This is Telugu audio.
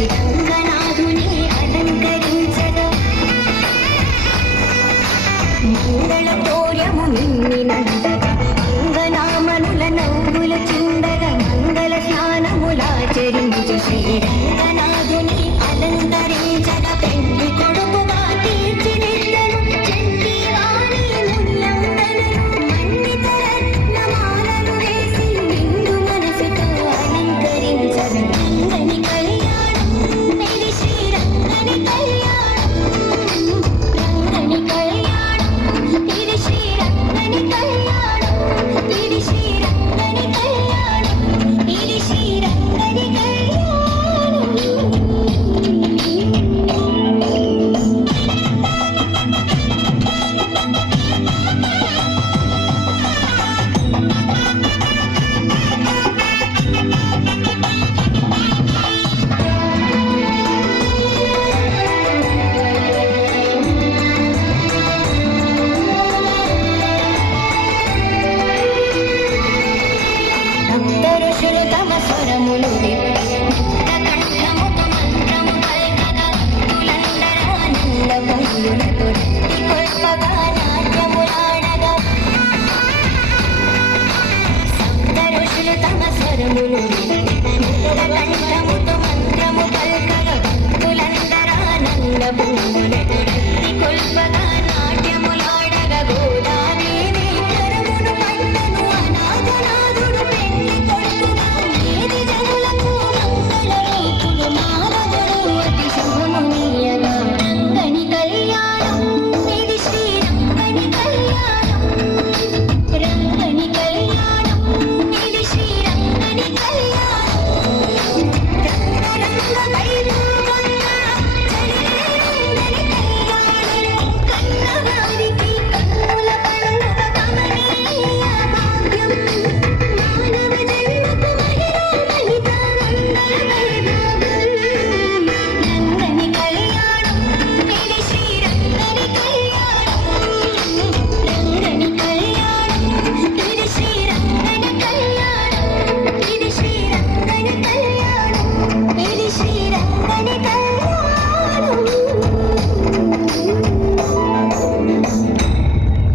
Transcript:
రంగనాథుని అలంకరించగా మంగళ తోర్యము నిన్నినంతగా అంగనామనుల నవ్వుల చిందగా మంగళ స్నానములాచరించు శ్రీరంగనాథుని అలంకరించగా పెళ్లి కొడుకుగా తీర్చిదిద్దను చండీవాణి ముల్లందను మన్నిత రత్నమాలలు వేసి నిండు మనసుతో అలంకరించగా రంగని కళ్యాణం ఇది శ్రీరంగని కళ్యాణం రంగని కళ్యాణం ఇది శ్రీరంగని కళ్యాణం ఇది శ్రీరంగని కళ్యాణం ఇది శ్రీరంగని కళ్యాణం. భక్త ఋషులు తమ స్వరములు విప్పి కంఠముతో మంత్రము పల్కగా తులందరానంద పొంగులతో రక్తి కొల్పగా నాట్యములాడగా సప్త ఋషులు తమ స్వరములు విప్పి కంఠముతో మంత్రము పల్కగా తులందరానంద పొంగులతో